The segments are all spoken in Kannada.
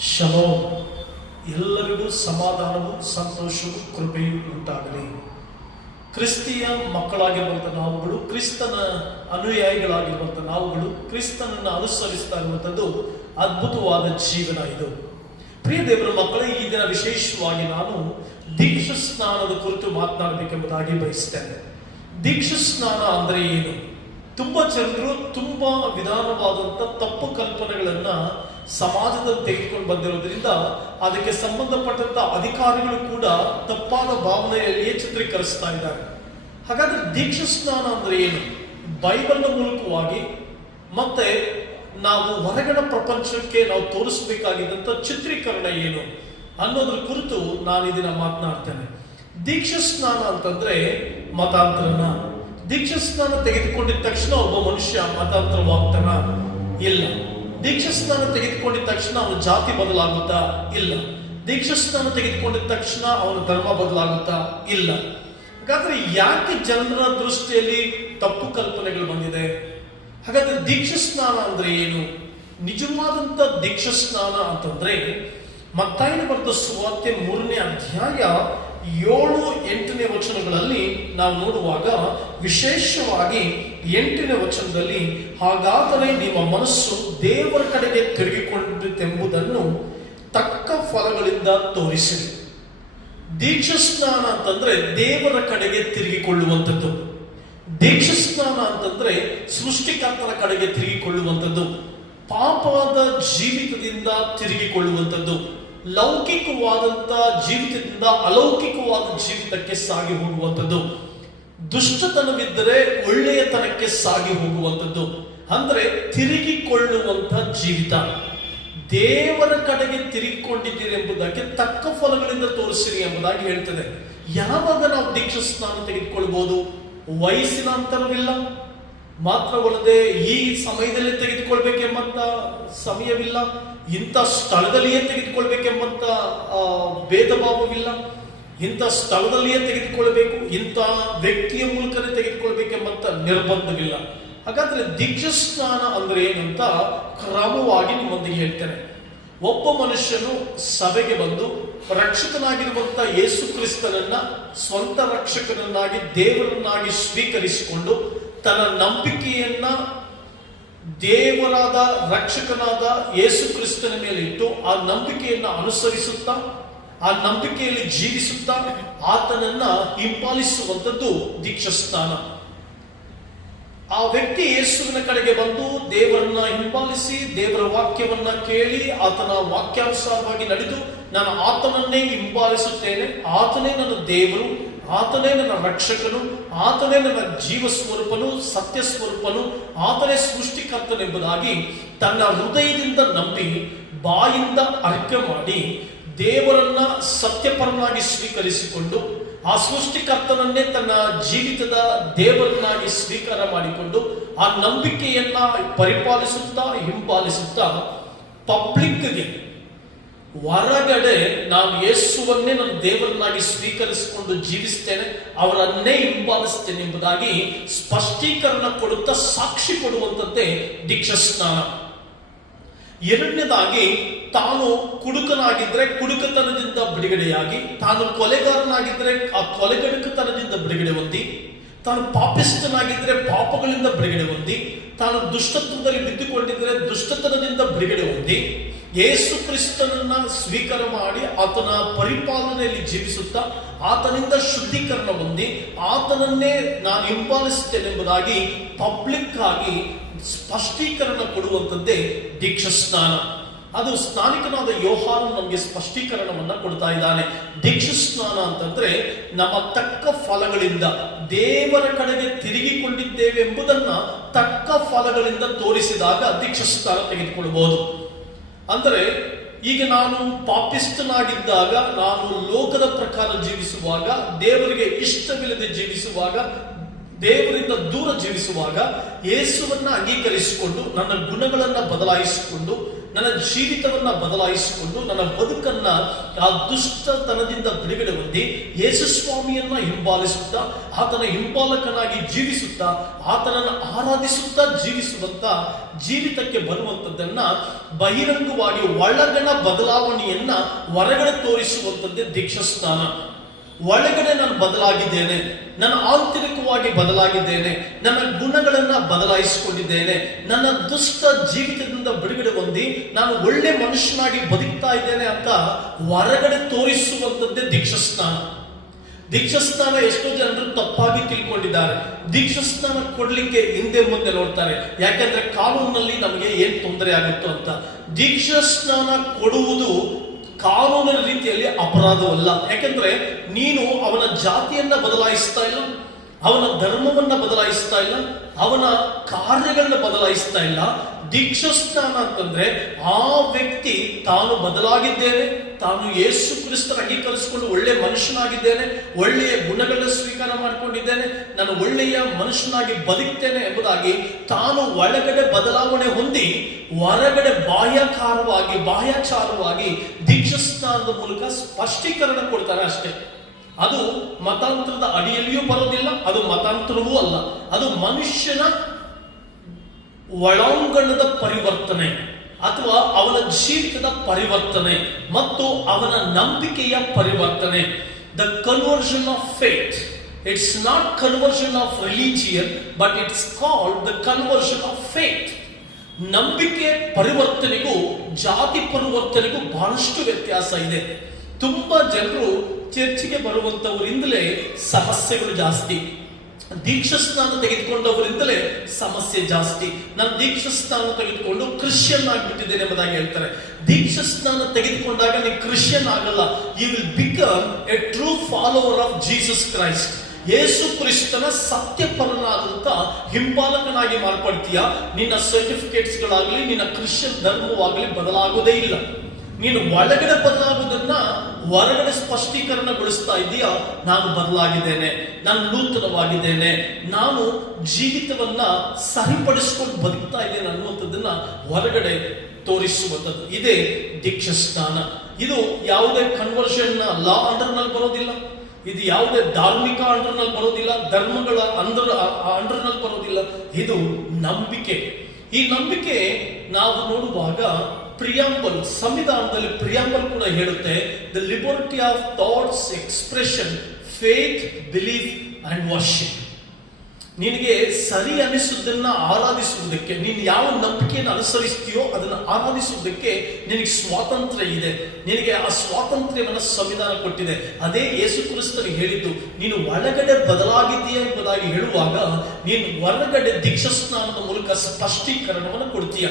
ಶಲೋ ಎಲ್ಲರಿಗೂ ಸಮಾಧಾನವು, ಸಂತೋಷವು, ಕೃಪೆಯು ಉಂಟಾಗಲಿ. ಕ್ರಿಸ್ತಿಯ ಮಕ್ಕಳಾಗಿರುವಂಥ ನಾವುಗಳು, ಕ್ರಿಸ್ತನ ಅನುಯಾಯಿಗಳಾಗಿರುವಂಥ ನಾವುಗಳು, ಕ್ರಿಸ್ತನನ್ನು ಅನುಸರಿಸ್ತಾ ಇರುವಂಥದ್ದು ಅದ್ಭುತವಾದ ಜೀವನ ಇದು. ಪ್ರಿಯ ದೇವರ ಮಕ್ಕಳೇ, ಈ ದಿನ ವಿಶೇಷವಾಗಿ ನಾನು ದೀಕ್ಷ ಸ್ನಾನದ ಕುರಿತು ಮಾತನಾಡಬೇಕೆಂಬುದಾಗಿ ಬಯಸ್ತೇನೆ. ದೀಕ್ಷ ಸ್ನಾನ ಅಂದರೆ ಏನು? ತುಂಬಾ ಜನರು ತುಂಬಾ ವಿಧಾನವಾದಂತ ತಪ್ಪು ಕಲ್ಪನೆಗಳನ್ನ ಸಮಾಜದಲ್ಲಿ ತೆಗೆದುಕೊಂಡು ಬಂದಿರೋದ್ರಿಂದ ಅದಕ್ಕೆ ಸಂಬಂಧಪಟ್ಟಂತ ಅಧಿಕಾರಿಗಳು ಕೂಡ ತಪ್ಪಾದ ಭಾವನೆಯಲ್ಲಿಯೇ ಚಿತ್ರೀಕರಿಸ್ತಾ ಇದ್ದಾರೆ. ಹಾಗಾದ್ರೆ ದೀಕ್ಷಾ ಸ್ನಾನ ಅಂದ್ರೆ ಏನು? ಬೈಬಲ್ನ ಮೂಲಕವಾಗಿ ಮತ್ತೆ ನಾವು ಹೊರಗಡೆ ಪ್ರಪಂಚಕ್ಕೆ ನಾವು ತೋರಿಸಬೇಕಾಗಿದ್ದಂತ ಚಿತ್ರೀಕರಣ ಏನು ಅನ್ನೋದ್ರ ಕುರಿತು ನಾನು ಇದನ್ನ ದಿನ ಮಾತನಾಡ್ತೇನೆ. ದೀಕ್ಷಾ ಸ್ನಾನ ಅಂತಂದ್ರೆ ಮತಾಂತರನ. ದೀಕ್ಷಾ ಸ್ನಾನ ತೆಗೆದುಕೊಂಡಿದ ತಕ್ಷಣ ಒಬ್ಬ ಮನುಷ್ಯ ಮತಾಂತರವಾಗ್ತಾನ? ಇಲ್ಲ. ದೀಕ್ಷಾ ಸ್ನಾನ ತೆಗೆದುಕೊಂಡಿದ ತಕ್ಷಣ ಅವನ ಜಾತಿ ಬದಲಾಗುತ್ತಾ ಇಲ್ಲ. ದೀಕ್ಷಾ ಸ್ನಾನ ತೆಗೆದುಕೊಂಡಿದ ತಕ್ಷಣ ಅವನ ಧರ್ಮ ಬದಲಾಗುತ್ತಾ ಇಲ್ಲ. ಹಾಗಾದ್ರೆ ಯಾಕೆ ಜನರ ದೃಷ್ಟಿಯಲ್ಲಿ ತಪ್ಪು ಕಲ್ಪನೆಗಳು ಬಂದಿದೆ? ಹಾಗಾದ್ರೆ ದೀಕ್ಷಾ ಸ್ನಾನ ಅಂದ್ರೆ ಏನು? ನಿಜವಾದಂತ ದೀಕ್ಷಾ ಸ್ನಾನ ಅಂತಂದ್ರೆ ಮತ್ತಾಯನ ಬರೆದ ಸುವಾರ್ತೆ ಮೂರನೇ ಅಧ್ಯಾಯ ಏಳು ಎಂಟನೇ ವಚನಗಳಲ್ಲಿ ನಾವು ನೋಡುವಾಗ ವಿಶೇಷವಾಗಿ ಎಂಟನೇ ವಚನದಲ್ಲಿ, ಹಾಗಾದರೆ ನಿಮ್ಮ ಮನಸ್ಸು ದೇವರ ಕಡೆಗೆ ತಿರುಗಿಕೊಂಡಿತೆಂಬುದನ್ನು ತಕ್ಕ ಫಲಗಳಿಂದ ತೋರಿಸಿದೆ. ದೀಕ್ಷ ಸ್ನಾನ ಅಂತಂದ್ರೆ ದೇವರ ಕಡೆಗೆ ತಿರುಗಿಕೊಳ್ಳುವಂಥದ್ದು. ದೀಕ್ಷ ಸ್ನಾನ ಅಂತಂದ್ರೆ ಸೃಷ್ಟಿಕರ್ತನ ಕಡೆಗೆ ತಿರುಗಿಕೊಳ್ಳುವಂಥದ್ದು. ಪಾಪದ ಜೀವಿತದಿಂದ ತಿರುಗಿಕೊಳ್ಳುವಂಥದ್ದು. ಲೌಕಿಕವಾದಂತ ಜೀವಿತದಿಂದ ಅಲೌಕಿಕವಾದ ಜೀವಿತಕ್ಕೆ ಸಾಗಿ ಹೋಗುವಂಥದ್ದು. ದುಷ್ಟತನವಿದ್ದರೆ ಒಳ್ಳೆಯತನಕ್ಕೆ ಸಾಗಿ ಹೋಗುವಂಥದ್ದು. ಅಂದ್ರೆ ತಿರುಗಿಕೊಳ್ಳುವಂತ ಜೀವಿತ. ದೇವರ ಕಡೆಗೆ ತಿರುಗಿಕೊಂಡಿದ್ದೀರಿ ಎಂಬುದಕ್ಕೆ ತಕ್ಕ ಫಲಗಳಿಂದ ತೋರಿಸಿರಿ ಎಂಬುದಾಗಿ ಹೇಳ್ತದೆ. ಯಾವಾಗ ನಾವು ದೀಕ್ಷಾ ಸ್ನಾನ ತೆಗೆದುಕೊಳ್ಬಹುದು ವಯಸ್ಸಿನ ಅಂತರವಿಲ್ಲ. ಮಾತ್ರವಲ್ಲದೆ ಈ ಸಮಯದಲ್ಲಿ ತೆಗೆದುಕೊಳ್ಬೇಕೆಂಬಂತ ಸಮಯವಿಲ್ಲ. ಇಂಥ ಸ್ಥಳದಲ್ಲಿಯೇ ತೆಗೆದುಕೊಳ್ಬೇಕೆಂಬಂತ ಭೇದ ಭಾವವಿಲ್ಲ ಇಂಥ ಸ್ಥಳದಲ್ಲಿಯೇ ತೆಗೆದುಕೊಳ್ಬೇಕು, ಇಂಥ ವ್ಯಕ್ತಿಯ ಮೂಲಕನೇ ತೆಗೆದುಕೊಳ್ಬೇಕೆಂಬಂತ ನಿರ್ಬಂಧವಿಲ್ಲ. ಹಾಗಾದ್ರೆ ದೀಕ್ಷಾ ಸ್ನಾನ ಅಂದ್ರೆ ಏನಂತ ಕ್ರಮವಾಗಿ ನಿಮ್ಮೊಂದಿಗೆ ಹೇಳ್ತೇನೆ. ಒಬ್ಬ ಮನುಷ್ಯನು ಸಭೆಗೆ ಬಂದು ರಕ್ಷಕನಾಗಿರುವಂತ ಯೇಸು ಕ್ರಿಸ್ತನನ್ನ ಸ್ವಂತ ರಕ್ಷಕನನ್ನಾಗಿ, ದೇವರನ್ನಾಗಿ ಸ್ವೀಕರಿಸಿಕೊಂಡು ತನ್ನ ನಂಬಿಕೆಯನ್ನ ದೇವರಾದ ರಕ್ಷಕನಾದ ಯೇಸು ಕ್ರಿಸ್ತನ ಮೇಲೆ ಇಟ್ಟು ಆ ನಂಬಿಕೆಯನ್ನ ಅನುಸರಿಸುತ್ತಾ, ಆ ನಂಬಿಕೆಯಲ್ಲಿ ಜೀವಿಸುತ್ತಾ ಆತನನ್ನ ಹಿಂಪಾಲಿಸುವಂಥದ್ದು ದೀಕ್ಷಾ ಸ್ನಾನ ಆ ವ್ಯಕ್ತಿ ಯೇಸುವಿನ ಕಡೆಗೆ ಬಂದು ದೇವರನ್ನ ಹಿಂಬಾಲಿಸಿ, ದೇವರ ವಾಕ್ಯವನ್ನ ಕೇಳಿ ಆತನ ವಾಕ್ಯಾನುಸಾರವಾಗಿ ನಡೆದು, ನಾನು ಆತನನ್ನೇ ಹಿಂಬಾಲಿಸುತ್ತೇನೆ. ಆತನೇ ನನ್ನ ದೇವರು, ಆತನೇ ನನ್ನ ರಕ್ಷಕನು, ಆತನೇ ನನ್ನ ಜೀವ ಸ್ವರೂಪನು ಸತ್ಯ ಸ್ವರೂಪನು ಆತನೇ ಸೃಷ್ಟಿಕರ್ತನೆಂಬುದಾಗಿ ತನ್ನ ಹೃದಯದಿಂದ ನಂಬಿ, ಬಾಯಿಂದ ಅರ್ಕ ಮಾಡಿ ದೇವರನ್ನ ಸತ್ಯಪರನಾಗಿ ಸ್ವೀಕರಿಸಿಕೊಂಡು ಆ ಸೃಷ್ಟಿಕರ್ತನನ್ನೇ ತನ್ನ ಜೀವಿತದ ದೇವರನ್ನಾಗಿ ಸ್ವೀಕಾರ ಮಾಡಿಕೊಂಡು ಆ ನಂಬಿಕೆಯನ್ನ ಪರಿಪಾಲಿಸುತ್ತಾ, ಹಿಂಪಾಲಿಸುತ್ತಾ ಪಬ್ಲಿಕ್ಗೆ ಹೊರಗಡೆ ನಾನು ಯೇಸುವನ್ನೇ ನನ್ನ ದೇವರನ್ನಾಗಿ ಸ್ವೀಕರಿಸಿಕೊಂಡು ಜೀವಿಸ್ತೇನೆ, ಅವರನ್ನೇ ಹಿಂಬಾಲಿಸ್ತೇನೆ ಎಂಬುದಾಗಿ ಸ್ಪಷ್ಟೀಕರಣ ಕೊಡುತ್ತಾ ಸಾಕ್ಷಿ ಕೊಡುವಂಥದ್ದೇ ದೀಕ್ಷಾ ಸ್ನಾನ ಎರಡನೇದಾಗಿ ತಾನು ಕುಡುಕನಾಗಿದ್ರೆ ಕುಡುಕತನದಿಂದ ಬಿಡುಗಡೆಯಾಗಿ, ತಾನು ಕೊಲೆಗಾರನಾಗಿದ್ರೆ ಆ ಕೊಲೆಗಡುಕತನದಿಂದ ಬಿಡುಗಡೆ ಹೊಂದಿ, ತಾನು ಪಾಪಿಷ್ಟನಾಗಿದ್ರೆ ಪಾಪಗಳಿಂದ ಬಿಡುಗಡೆ ಹೊಂದಿ, ತಾನು ದುಷ್ಟತ್ವದಲ್ಲಿ ಬಿದ್ದುಕೊಂಡಿದ್ದರೆ ದುಷ್ಟತನದಿಂದ ಬಿಡುಗಡೆ ಹೊಂದಿ ಯೇಸು ಕ್ರಿಸ್ತನನ್ನ ಸ್ವೀಕಾರ ಮಾಡಿ ಆತನ ಪರಿಪಾಲನೆಯಲ್ಲಿ ಜೀವಿಸುತ್ತಾ ಆತನಿಂದ ಶುದ್ಧೀಕರಣ ಹೊಂದಿ ಆತನನ್ನೇ ನಾನು ಹಿಂಬಾಲಿಸುತ್ತೇನೆಂಬುದಾಗಿ ಪಬ್ಲಿಕ್ ಆಗಿ ಸ್ಪಷ್ಟೀಕರಣ ಕೊಡುವಂಥದ್ದೇ ದೀಕ್ಷಾ ಸ್ನಾನ. ಅದು ಸ್ನಾನಿಕನಾದ ಯೋಹಾನು ನಮಗೆ ಸ್ಪಷ್ಟೀಕರಣವನ್ನ ಕೊಡ್ತಾ ಇದ್ದಾನೆ. ದೀಕ್ಷಾ ಸ್ನಾನ ಅಂತಂದ್ರೆ ನಮ್ಮ ತಕ್ಕ ಫಲಗಳಿಂದ ದೇವರ ಕಡೆಗೆ ತಿರುಗಿಕೊಂಡಿದ್ದೇವೆ ಎಂಬುದನ್ನ ತಕ್ಕ ಫಲಗಳಿಂದ ತೋರಿಸಿದಾಗ ದೀಕ್ಷಾ ಸ್ನಾನ ತೆಗೆದುಕೊಳ್ಳಬಹುದು ಅಂದರೆ, ಈಗ ನಾನು ಪಾಪಿಸ್ತನಾಗಿದ್ದಾಗ ನಾನು ಲೋಕದ ಪ್ರಕಾರ ಜೀವಿಸುವಾಗ, ದೇವರಿಗೆ ಇಷ್ಟವಿಲ್ಲದೆ ಜೀವಿಸುವಾಗ, ದೇವರಿಂದ ದೂರ ಜೀವಿಸುವಾಗ, ಯೇಸುವನ್ನ ಅಂಗೀಕರಿಸಿಕೊಂಡು, ನನ್ನ ಗುಣಗಳನ್ನು ಬದಲಾಯಿಸಿಕೊಂಡು ನನ್ನ ಜೀವಿತವನ್ನ ಬದಲಾಯಿಸಿಕೊಂಡು ನನ್ನ ಬದುಕನ್ನ ಆ ದುಷ್ಟತನದಿಂದ ಬಿಡುಗಡೆ ಹೊಂದಿ ಯೇಸುಸ್ವಾಮಿಯನ್ನ ಹಿಂಬಾಲಿಸುತ್ತಾ, ಆತನ ಹಿಂಬಾಲಕನಾಗಿ ಜೀವಿಸುತ್ತಾ, ಆತನನ್ನು ಆರಾಧಿಸುತ್ತಾ ಜೀವಿಸುವಂತ ಜೀವಿತಕ್ಕೆ ಬರುವಂತದ್ದನ್ನ ಬಹಿರಂಗವಾಗಿ ಒಳಗಣ ಬದಲಾವಣೆಯನ್ನ ಹೊರಗಡೆ ತೋರಿಸುವಂಥದ್ದೇ ದೀಕ್ಷಾಸ್ನಾನ. ಒಳಗಡೆ ನಾನು ಬದಲಾಗಿದ್ದೇನೆ. ನಾನು ಆಂತರಿಕವಾಗಿ ಬದಲಾಗಿದ್ದೇನೆ. ನನ್ನ ಗುಣಗಳನ್ನು ಬದಲಾಯಿಸಿಕೊಂಡಿದ್ದೇನೆ. ನನ್ನ ದುಷ್ಟ ಜೀವಿತದಿಂದ ಬಿಡುಗಡೆ ಹೊಂದಿ ನಾನು ಒಳ್ಳೆ ಮನುಷ್ಯನಾಗಿ ಬದುಕ್ತಾ ಇದ್ದೇನೆ ಅಂತ ಹೊರಗಡೆ ತೋರಿಸುವಂತದ್ದೇ ದೀಕ್ಷಾಸ್ನಾನ. ದೀಕ್ಷಾಸ್ನಾನ ಎಷ್ಟೋ ಜನರು ತಪ್ಪಾಗಿ ತಿಳ್ಕೊಂಡಿದ್ದಾರೆ. ದೀಕ್ಷಾಸ್ನಾನ ಕೊಡ್ಲಿಕ್ಕೆ ಹಿಂದೆ ಮುಂದೆ ನೋಡ್ತಾರೆ. ಯಾಕಂದ್ರೆ ಕಾನೂನಲ್ಲಿ ನಮಗೆ ಏನ್ ತೊಂದರೆ ಆಗುತ್ತೋ ಅಂತ. ದೀಕ್ಷಾಸ್ನಾನ ಕೊಡುವುದು ಕಾನೂನಿನ ರೀತಿಯಲ್ಲಿ ಅಪರಾಧವಲ್ಲ. ಯಾಕೆಂದ್ರೆ ನೀನು ಅವನ ಜಾತಿಯನ್ನ ಬದಲಾಯಿಸ್ತಾ ಇಲ್ಲ, ಅವನ ಧರ್ಮವನ್ನ ಬದಲಾಯಿಸ್ತಾ ಇಲ್ಲ, ಅವನ ಕಾರ್ಯಗಳನ್ನ ಬದಲಾಯಿಸ್ತಾ ಇಲ್ಲ. ದೀಕ್ಷಾಸ್ನಾನ ಅಂತಂದ್ರೆ ಆ ವ್ಯಕ್ತಿ ತಾನು ಬದಲಾಗಿದ್ದೇನೆ ತಾನು ಯೇಸು ಕ್ರಿಸ್ತನ ಅಂಗೀಕರಿಸಿಕೊಂಡು ಒಳ್ಳೆ ಮನುಷ್ಯನಾಗಿದ್ದೇನೆ, ಒಳ್ಳೆಯ ಗುಣಗಳನ್ನ ಸ್ವೀಕಾರ ಮಾಡಿಕೊಂಡಿದ್ದೇನೆ, ನಾನು ಒಳ್ಳೆಯ ಮನುಷ್ಯನಾಗಿ ಬದುಕ್ತೇನೆ ಎಂಬುದಾಗಿ ತಾನು ಒಳಗಡೆ ಬದಲಾವಣೆ ಹೊಂದಿ, ಹೊರಗಡೆ ಬಾಹ್ಯಕಾರವಾಗಿ, ಬಾಹ್ಯಾಚಾರವಾಗಿ ದೀಕ್ಷಾಸ್ನಾನದ ಮೂಲಕ ಸ್ಪಷ್ಟೀಕರಣ ಕೊಡ್ತಾರೆ ಅಷ್ಟೇ. ಅದು ಮತಾಂತರದ ಅಡಿಯಲ್ಲಿಯೂ ಬರೋದಿಲ್ಲ, ಅದು ಮತಾಂತರವೂ ಅಲ್ಲ. ಅದು ಮನುಷ್ಯನ ಒಳಾಂಗಣದ ಪರಿವರ್ತನೆ. ಅಥವಾ ಅವನ ಜೀವಿತದ ಪರಿವರ್ತನೆ ಮತ್ತು ಅವನ ನಂಬಿಕೆಯ ಪರಿವರ್ತನೆ. The conversion of faith it's not conversion of religion but it's called the conversion of faith ನಂಬಿಕೆ ಪರಿವರ್ತನೆಗೂ, ಜಾತಿ ಪರಿವರ್ತನೆಗೂ ಬಹಳಷ್ಟು ವ್ಯತ್ಯಾಸ ಇದೆ. ತುಂಬಾ ಜನರು ಚರ್ಚಿಗೆ ಬರುವಂತವರಿಂದಲೇ ಸಮಸ್ಯೆಗಳು ಜಾಸ್ತಿ. ದೀಕ್ಷಾಸ್ನಾನ ತೆಗೆದುಕೊಂಡವರಿಂದಲೇ ಸಮಸ್ಯೆ ಜಾಸ್ತಿ. ನಾನು ದೀಕ್ಷಾಸ್ನಾನ ತೆಗೆದುಕೊಂಡು ಕ್ರಿಶ್ಚಿಯನ್ ಆಗಿಬಿಟ್ಟಿದ್ದೇನೆ ಎಂಬುದಾಗಿ ಹೇಳ್ತಾರೆ. ದೀಕ್ಷಾಸ್ನಾನ ತೆಗೆದುಕೊಂಡಾಗ ನೀವು ಕ್ರಿಶ್ಚಿಯನ್ ಆಗಲ್ಲ you will become a true follower of Jesus Christ Yesu ಕ್ರಿಸ್ತನ ಸತ್ಯಪರನಾದಂತ ಹಿಂಬಾಲಕನಾಗಿ ಮಾರ್ಪಡ್ತೀಯ? ನಿನ್ನ ಸರ್ಟಿಫಿಕೇಟ್ಸ್ ಗಳಾಗಲಿ, ನಿನ್ನ ಕ್ರಿಶ್ಚಿಯನ್ ಧರ್ಮವಾಗಲಿ ಬದಲಾಗೋದೇ ಇಲ್ಲ. ನೀನು ಒಳಗಡೆ ಬದಲಾಗುವುದನ್ನ ಹೊರಗಡೆ ಸ್ಪಷ್ಟೀಕರಣಗೊಳಿಸ್ತಾ ಇದೆಯಾ? ನಾನು ಬದಲಾಗಿದ್ದೇನೆ, ನಾನು ನೂತನವಾಗಿದ್ದೇನೆ, ನಾನು ಜೀವಿತವನ್ನ ಸರಿಪಡಿಸ್ಕೊಂಡು ಬದುಕ್ತಾ ಇದ್ದೇನೆ ಅನ್ನುವಂಥದ್ದನ್ನ ಹೊರಗಡೆ ತೋರಿಸುವಂಥದ್ದು. ಇದೇ ದೀಕ್ಷಾಸ್ನಾನ. ಇದು ಯಾವುದೇ ಕನ್ವರ್ಷನ್ ಲಾ ಅಂಡರ್ನಲ್ಲಿ ಬರೋದಿಲ್ಲ. ಇದು ಯಾವುದೇ ಧಾರ್ಮಿಕ ಅಂಡರ್ನಲ್ಲಿ ಬರೋದಿಲ್ಲ. ಧರ್ಮಗಳ ಅಂಡರ್ ಅಂಡರ್ನಲ್ಲಿ ಬರೋದಿಲ್ಲ. ಇದು ನಂಬಿಕೆ. ಈ ನಂಬಿಕೆ ನಾವು ನೋಡುವಾಗ ಪ್ರಿಯಾಂಬಲ್, ಸಂವಿಧಾನದಲ್ಲಿ ಪ್ರಿಯಾಂಬಲ್ ಕೂಡ ಹೇಳುತ್ತೆ the liberty of thoughts expression faith belief and worship ನಿನಗೆ ಸರಿ ಅನಿಸುವುದನ್ನ ಆರಾಧಿಸುವುದಕ್ಕೆ, ನೀನು ಯಾವ ನಂಬಿಕೆಯನ್ನು ಅನುಸರಿಸ್ತೀಯೋ ಅದನ್ನು ಆರಾಧಿಸುವುದಕ್ಕೆ ನಿನಗೆ ಸ್ವಾತಂತ್ರ್ಯ ಇದೆ. ನಿನಗೆ ಆ ಸ್ವಾತಂತ್ರ್ಯವನ್ನು ಸಂವಿಧಾನ ಕೊಟ್ಟಿದೆ. ಅದೇ ಯೇಸು ಕ್ರಿಸ್ತನಿಗೆ ಹೇಳಿದ್ದು, ನೀನು ಒಳಗಡೆ ಬದಲಾಗಿದ್ದೀಯ ಎಂಬುದಾಗಿ ಹೇಳುವಾಗ, ನೀನು ಹೊರಗಡೆ ದೀಕ್ಷಾಸ್ನಾನದ ಮೂಲಕ ಸ್ಪಷ್ಟೀಕರಣವನ್ನು ಕೊಡ್ತೀಯ.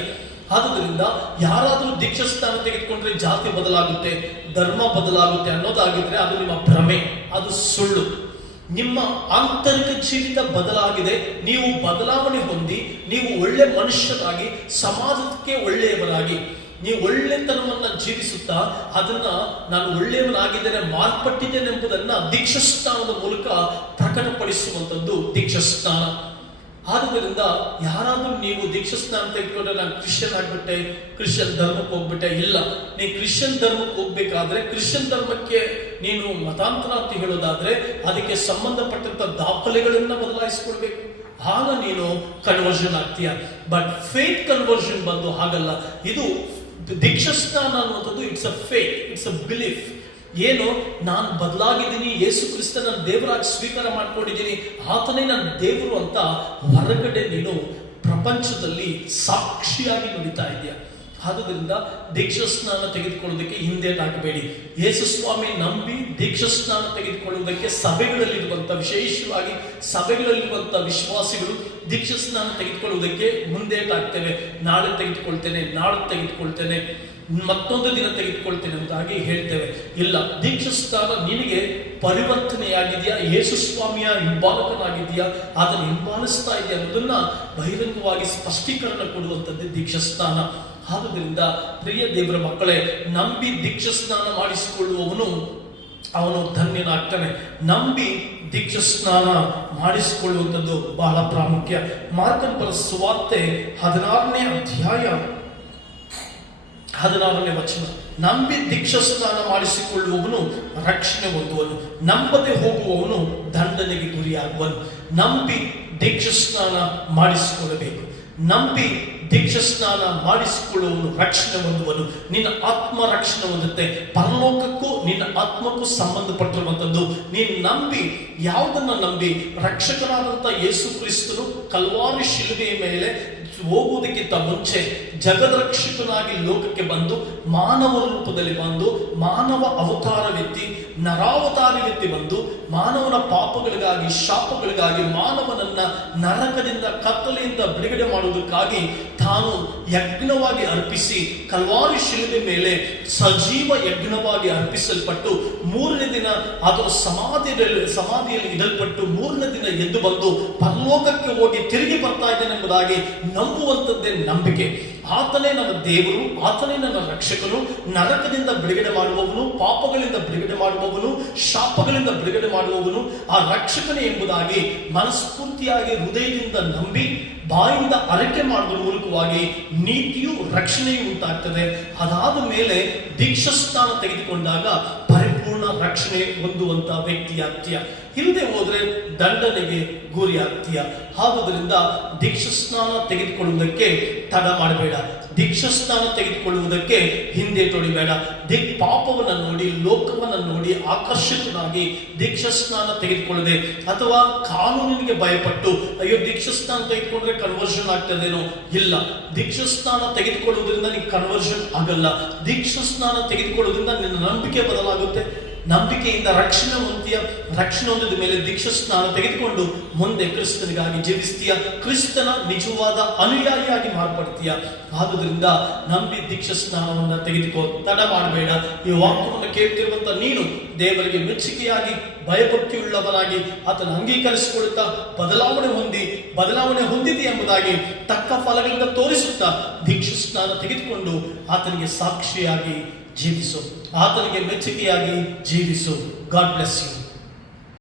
ಆದುದರಿಂದ ಯಾರಾದರೂ ದೀಕ್ಷಾಸ್ನಾನ ತೆಗೆದುಕೊಂಡ್ರೆ ಜಾತಿ ಬದಲಾಗುತ್ತೆ, ಧರ್ಮ ಬದಲಾಗುತ್ತೆ ಅನ್ನೋದಾಗಿದ್ರೆ ಅದು ನಿಮ್ಮ ಭ್ರಮೆ, ಅದು ಸುಳ್ಳು. ನಿಮ್ಮ ಆಂತರಿಕ ಜೀವಿತ ಬದಲಾಗಿದೆ, ನೀವು ಬದಲಾವಣೆ ಹೊಂದಿ, ನೀವು ಒಳ್ಳೆ ಮನುಷ್ಯರಾಗಿ ಸಮಾಜಕ್ಕೆ ಒಳ್ಳೆಯವರಾಗಿ ನೀವು ಒಳ್ಳೆತನವನ್ನ ಜೀವಿಸುತ್ತಾ ಅದನ್ನ ನಾನು ಒಳ್ಳೆಯವನಾಗಿದ್ದೇನೆ, ಮಾರ್ಪಟ್ಟಿದ್ದೇನೆ ಎಂಬುದನ್ನ ದೀಕ್ಷಸ್ಥಾನದ ಮೂಲಕ ಪ್ರಕಟಪಡಿಸುವಂಥದ್ದು ದೀಕ್ಷಾಸ್ನಾನ. ಆದುದರಿಂದ ಯಾರಾದರೂ ನೀವು ದೀಕ್ಷಾಸ್ನಾನ ತೆಗೆದುಕೊಂಡ್ರೆ ನಾನು ಕ್ರಿಶ್ಚಿಯನ್ ಆಗ್ಬಿಟ್ಟೆ, ಕ್ರಿಶ್ಚಿಯನ್ ಧರ್ಮಕ್ಕೆ ಹೋಗ್ಬಿಟ್ಟೆ, ಇಲ್ಲ. ನೀನು ಕ್ರಿಶ್ಚಿಯನ್ ಧರ್ಮಕ್ಕೆ ಹೋಗ್ಬೇಕಾದ್ರೆ ಕ್ರಿಶ್ಚಿಯನ್ ಧರ್ಮಕ್ಕೆ ನೀನು ಮತಾಂತರ ಅಂತ ಹೇಳೋದಾದ್ರೆ ಅದಕ್ಕೆ ಸಂಬಂಧಪಟ್ಟಂತ ದಾಖಲೆಗಳನ್ನ ಬದಲಾಯಿಸ್ಕೊಳ್ಬೇಕು ಆಗ ನೀನು ಕನ್ವರ್ಷನ್ ಆಗ್ತೀಯ. ಬಟ್ ಫೇತ್ ಕನ್ವರ್ಷನ್ ಬಂದು ಹಾಗಲ್ಲ. ಇದು ದೀಕ್ಷಾಸ್ನಾನ ಅನ್ನುವಂಥದ್ದು it's a faith it's a belief ಏನು? ನಾನು ಬದಲಾಗಿದ್ದೀನಿ, ಯೇಸು ಕ್ರಿಸ್ತನ ದೇವರಾಗಿ ಸ್ವೀಕಾರ ಮಾಡ್ಕೊಂಡಿದ್ದೀನಿ, ಆತನೇ ನನ್ನ ದೇವರು ಅಂತ ಹೊರಗಡೆ ನೀನು ಪ್ರಪಂಚದಲ್ಲಿ ಸಾಕ್ಷಿಯಾಗಿ ನುಡಿತಾ ಇದೆಯಾ ಆದುದರಿಂದ ದೀಕ್ಷಾಸ್ನಾನ ತೆಗೆದುಕೊಳ್ಳುವುದಕ್ಕೆ ಹಿಂದೆ ಹಾಕಬೇಡಿ ಯೇಸು ಸ್ವಾಮಿ ನಂಬಿ ದೀಕ್ಷಾಸ್ನಾನ ತೆಗೆದುಕೊಳ್ಳುವುದಕ್ಕೆ ಸಭೆಗಳಲ್ಲಿರುವಂಥ ವಿಶೇಷವಾಗಿ ಸಭೆಗಳಲ್ಲಿರುವಂಥ ವಿಶ್ವಾಸಿಗಳು ದೀಕ್ಷಾಸ್ನಾನ ತೆಗೆದುಕೊಳ್ಳುವುದಕ್ಕೆ ಮುಂದೆ ಹಾಕ್ತೇವೆ ನಾಳೆ ತೆಗೆದುಕೊಳ್ತೇನೆ ನಾಳೆ ತೆಗೆದುಕೊಳ್ತೇನೆ. ಮತ್ತೊಂದು ದಿನ ತೆಗೆದುಕೊಳ್ತೇನೆ ಎಂಬುದಾಗಿ ಹೇಳ್ತೇವೆ. ಇಲ್ಲ, ದೀಕ್ಷಾಸ್ನಾನ ನಿನಗೆ ಪರಿವರ್ತನೆಯಾಗಿದೆಯಾ? ಯೇಸು ಸ್ವಾಮಿಯ ಹಿಂಬಾಲಕನಾಗಿದೆಯಾ? ಅದನ್ನು ಹಿಂಬಾಲಿಸ್ತಾ ಇದೆಯಾ ಅನ್ನೋದನ್ನ ಬಹಿರಂಗವಾಗಿ ಸ್ಪಷ್ಟೀಕರಣ ಕೊಡುವಂಥದ್ದೇ ದೀಕ್ಷಾಸ್ನಾನ. ಆದುದರಿಂದ ಪ್ರಿಯ ದೇವರ ಮಕ್ಕಳೇ, ನಂಬಿ ದೀಕ್ಷಾಸ್ನಾನ ಮಾಡಿಸಿಕೊಳ್ಳುವವನು ಅವನು ಧನ್ಯನಾಗ್ತಾನೆ. ನಂಬಿ ದೀಕ್ಷಾಸ್ನಾನ ಮಾಡಿಸಿಕೊಳ್ಳುವಂಥದ್ದು ಬಹಳ ಪ್ರಾಮುಖ್ಯ. ಮಾರ್ಕಂಪರ ಬರ ಸುವಾರ್ತೆ ಹದಿನಾರನೇ ಅಧ್ಯಾಯ ಹದಿನಾರನೇ ವಚನ, ನಂಬಿ ದೀಕ್ಷಾ ಸ್ನಾನ ಮಾಡಿಸಿಕೊಳ್ಳುವವನು ರಕ್ಷಣೆ ಹೊಂದುವನು, ನಂಬದೆ ಹೋಗುವವನು ದಂಡನೆಗೆ ಗುರಿಯಾಗುವನು. ನಂಬಿ ದೀಕ್ಷಾ ಸ್ನಾನ ಮಾಡಿಸಿಕೊಳ್ಳಬೇಕು. ನಂಬಿ ದೀಕ್ಷಾ ಸ್ನಾನ ಮಾಡಿಸಿಕೊಳ್ಳುವವನು ರಕ್ಷಣೆ ಹೊಂದುವನು. ನಿನ್ನ ಆತ್ಮ ರಕ್ಷಣೆ ಹೊಂದುತ್ತೆ. ಪರಲೋಕಕ್ಕೂ ನಿನ್ನ ಆತ್ಮಕ್ಕೂ ಸಂಬಂಧಪಟ್ಟಿರುವಂಥದ್ದು ನೀನು ನಂಬಿ, ಯಾವುದನ್ನ ನಂಬಿ? ರಕ್ಷಕನಾದಂಥ ಯೇಸು ಕ್ರಿಸ್ತನು ಕಲ್ವಾರಿ ಶಿಲುಬೆಯ ಮೇಲೆ ಹೋಗುವುದಕ್ಕಿಂತ ಮುಂಚೆ ಜಗದ್ರಕ್ಷಕನಾಗಿ ಲೋಕಕ್ಕೆ ಬಂದು ಮಾನವ ರೂಪದಲ್ಲಿ ಬಂದು ಮಾನವ ಅವತಾರವೆತ್ತಿ ನರಾವತಾರವೆತ್ತಿ ಬಂದು ಮಾನವನ ಪಾಪಗಳಿಗಾಗಿ, ಶಾಪಗಳಿಗಾಗಿ ಮಾನವನನ್ನ ನರಕದಿಂದ, ಕತ್ತಲೆಯಿಂದ ಬಿಡುಗಡೆ ಮಾಡುವುದಕ್ಕಾಗಿ ತಾನು ಯಜ್ಞವಾಗಿ ಅರ್ಪಿಸಿ ಕಲ್ವಾರಿ ಶಿಲುಬೆ ಮೇಲೆ ಸಜೀವ ಯಜ್ಞವಾಗಿ ಅರ್ಪಿಸಲ್ಪಟ್ಟು ಮೂರನೇ ದಿನ ಅದು ಸಮಾಧಿಯಲ್ಲಿ ಸಮಾಧಿಯಲ್ಲಿ ಇಡಲ್ಪಟ್ಟು ಮೂರನೇ ದಿನ ಎದ್ದು ಬಂದು ಪರಲೋಕಕ್ಕೆ ಹೋಗಿ ತಿರುಗಿ ಬರ್ತಾ ಇದ್ದಾನೆ ಎಂಬುದಾಗಿ ನಂಬುವಂಥದ್ದೇ ನಂಬಿಕೆ. ಆತನೇ ನನ್ನ ದೇವರು, ಆತನೇ ನನ್ನ ರಕ್ಷಕನು, ನರಕದಿಂದ ಬಿಡುಗಡೆ ಮಾಡುವವನು, ಪಾಪಗಳಿಂದ ಬಿಡುಗಡೆ ಮಾಡುವವನು, ಶಾಪಗಳಿಂದ ಬಿಡುಗಡೆ ಮಾಡುವವನು, ಆ ರಕ್ಷಕನೇ ಎಂಬುದಾಗಿ ಮನಸ್ಫೂರ್ತಿಯಾಗಿ ಹೃದಯದಿಂದ ನಂಬಿ, ಬಾಯಿಂದ ಅರಕೆ ಮಾಡುವ ಮೂಲಕವಾಗಿ ನೀತಿಯು ರಕ್ಷಣೆಯು ಉಂಟಾಗ್ತದೆ. ಅದಾದ ಮೇಲೆ ದೀಕ್ಷಾಸ್ಥಾನ ತೆಗೆದುಕೊಂಡಾಗ ಪರಿಪೂರ್ಣ ರಕ್ಷಣೆ ಹೊಂದುವಂತ ವ್ಯಕ್ತಿಯಾಗ್ತೀಯ ಇಲ್ಲದೆ ಹೋದರೆ ದಂಡನೆಗೆ ಗುರಿ ಆಗ್ತೀಯ ಆದುದರಿಂದ ದೀಕ್ಷಾಸ್ನಾನ ತೆಗೆದುಕೊಳ್ಳುವುದಕ್ಕೆ ತಡ ಮಾಡಬೇಡ. ದೀಕ್ಷಾಸ್ನಾನ ತೆಗೆದುಕೊಳ್ಳುವುದಕ್ಕೆ ಹಿಂದೆ ತೊಡಿಬೇಡ ದಿಕ್ ಪಾಪವನ್ನು ನೋಡಿ, ಲೋಕವನ್ನು ನೋಡಿ ಆಕರ್ಷಿತನಾಗಿ ದೀಕ್ಷಾಸ್ನಾನ ತೆಗೆದುಕೊಳ್ಳದೆ ಅಥವಾ ಕಾನೂನಿಗೆ ಭಯಪಟ್ಟು, ಅಯ್ಯೋ, ದೀಕ್ಷಾಸ್ನಾನ ತೆಗೆದುಕೊಂಡ್ರೆ ಕನ್ವರ್ಷನ್ ಆಗ್ತದೇನೋ? ಇಲ್ಲ. ದೀಕ್ಷಾಸ್ನಾನ ತೆಗೆದುಕೊಳ್ಳುವುದರಿಂದ ನಿನ್ ಕನ್ವರ್ಷನ್ ಆಗಲ್ಲ. ದೀಕ್ಷಾಸ್ನಾನ ತೆಗೆದುಕೊಳ್ಳುವುದರಿಂದ ನಿನ್ನ ನಂಬಿಕೆ ಬದಲಾಗುತ್ತೆ. ನಂಬಿಕೆಯಿಂದ ರಕ್ಷಣೆ ಹೊಂದಿಯ, ರಕ್ಷಣೆ ಹೊಂದಿದ ಮೇಲೆ ದೀಕ್ಷಾ ಸ್ನಾನ ತೆಗೆದುಕೊಂಡು ಮುಂದೆ ಕ್ರಿಸ್ತನಿಗಾಗಿ ಜೀವಿಸ್ತೀಯ, ಕ್ರಿಸ್ತನ ನಿಜವಾದ ಅನುಯಾಯಿಯಾಗಿ ಮಾರ್ಪಡ್ತೀಯ. ಆದುದರಿಂದ ನಂಬಿ ದೀಕ್ಷಾ ಸ್ನಾನವನ್ನು ತೆಗೆದುಕೋ, ತಡ ಮಾಡಬೇಡ. ಈ ವಾಕ್ಯವನ್ನು ಕೇಳ್ತಿರುವಂತ ನೀನು ದೇವರಿಗೆ ಮೆಚ್ಚುಗೆಯಾಗಿ ಭಯಭಕ್ತಿಯುಳ್ಳವನಾಗಿ, ಆತನ ಅಂಗೀಕರಿಸಿಕೊಳ್ಳುತ್ತಾ ಬದಲಾವಣೆ ಹೊಂದಿ, ಬದಲಾವಣೆ ಹೊಂದಿದೆ ಎಂಬುದಾಗಿ ತಕ್ಕ ಫಲಗಳಿಂದ ತೋರಿಸುತ್ತಾ ದೀಕ್ಷಾ ಸ್ನಾನ ತೆಗೆದುಕೊಂಡು ಆತನಿಗೆ ಸಾಕ್ಷಿಯಾಗಿ ಜೀವಿಸು ಆತನಿಗೆ ಮೆಚ್ಚುಗೆಯಾಗಿ ಜೀವಿಸು ಗಾಡ್ ಬ್ಲೆಸ್ ಯು